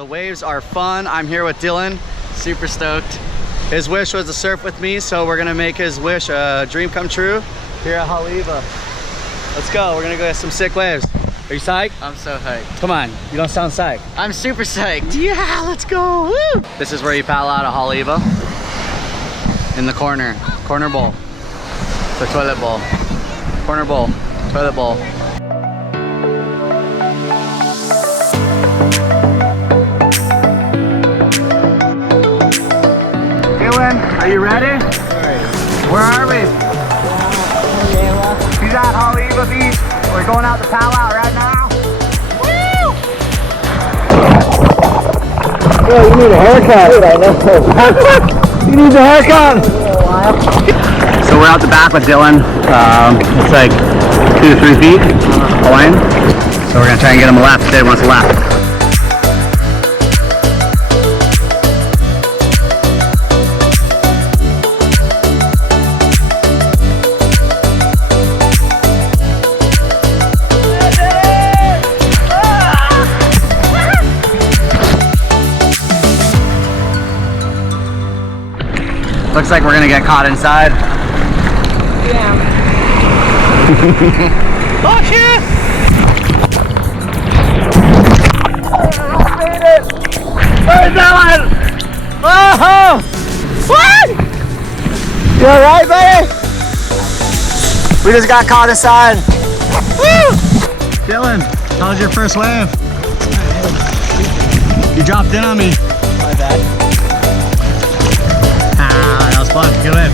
The waves are fun. I'm here with Dylan, super stoked. His wish was to surf with me, so we're gonna make his wish a dream come true here at Haleiwa. Let's go, we're gonna go get some sick waves. Are you psyched? I'm so hyped. Come on, you don't sound psyched. I'm super psyched. Yeah, let's go, woo! This is where you paddle out of Haleiwa. In the corner bowl. The toilet bowl. Corner bowl, toilet bowl. Are you ready? Where are we? Mauliola. He's at Haleiwa Beach. We're going out to paddle out right now. Woo! Yo, you need a haircut. Dude, I know. You need a haircut. So we're out the back with Dylan. It's like 2 to 3 feet line. So we're gonna try and get him a lap. Dave wants a lap. Looks like we're gonna get caught inside. Yeah. Oh shit! I made it! Where's Dylan? Oh! What? You alright, buddy? We just got caught inside. Woo! Dylan, how was your first wave? You dropped in on me. My bad. That was fun. Good wave.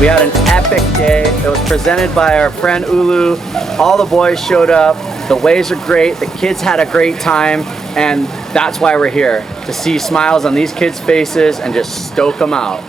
We had an epic day. It was presented by our friend Ulu. All the boys showed up. The waves are great. The kids had a great time. And that's why we're here, to see smiles on these kids' faces and just stoke them out.